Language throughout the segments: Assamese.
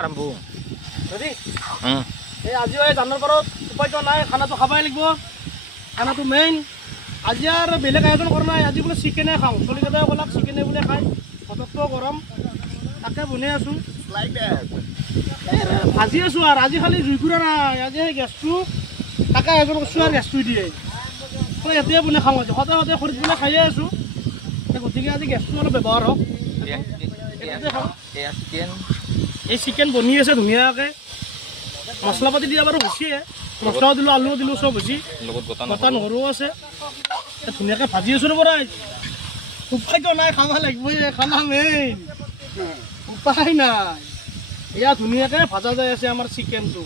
আৰম্ভ ৰেডি এই আজিও এই ধানৰ পাৰত উপায়টো নাই খানাটো খাবই লাগিব খানাটো মেইন আজি আৰু বেলেগ আয়োজন কৰা নাই আজি বোলে চিকেনে খাওঁ চলিকেইটাই ক'লাক চিকেনে বোলে খাই বতৰটো গৰম তাকে বনাই আছোঁ এই ভাজি আছোঁ আৰু আজি খালি জুইকুৰা নাই আজি সেই গেছটো তাকে আয়োজন কৰিছোঁ আৰু গেছটো দিয়ে তই ইয়াতে বনাই খাওঁ আজি সদায় সদায় খৰিত বনাই খায়ে আছোঁ গতিকে আজি গেছটো অলপ ব্যৱহাৰ হওক এই চিকেন বনি আছে ধুনীয়াকৈ মছলা পাতি দিয়া বাৰু হৈছেই মছলাও দিলোঁ আলুও দিলোঁ চব হৈছে গোটা নহৰুও আছে ধুনীয়াকৈ ভাজি আছোঁ ৰ'ব উপায়তো নাই খাব লাগিবই খানা মেইন উপায় নাই এয়া ধুনীয়াকৈ ভাজা যাই আছে আমাৰ চিকেনটো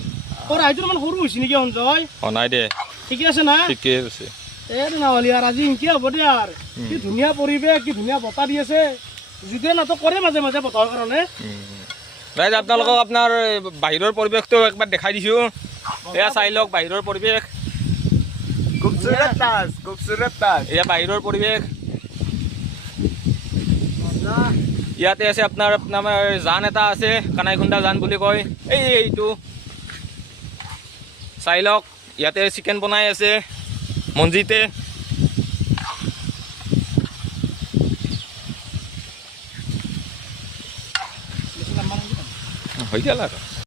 কৰাইটো ইমান সৰু হৈছে নেকি সঞ্জয় নাই দে ঠিকে আছে না ঠিকে আছে এই নহ'লে আৰু আজি ইনকে হ'ব দে আৰু কি ধুনীয়া পৰিৱেশ কি ধুনীয়া বতাহ দি আছে যদিও নাটক কৰে মাজে মাজে বতাহৰ কাৰণে ৰাইজ আপোনালোকক আপোনাৰ বাহিৰৰ পৰিৱেশটো একবাৰ দেখাই দিছোঁ এয়া চাই লওক বাহিৰৰ পৰিৱেশ এয়া বাহিৰৰ পৰিৱেশ ইয়াতে আছে আপোনাৰ জান এটা আছে কানাইখুন্দা জান বুলি কয় এইটো চাই লওক ইয়াতে চিকেন বনাই আছে মঞ্জিতে হৈ গ'ল আৰু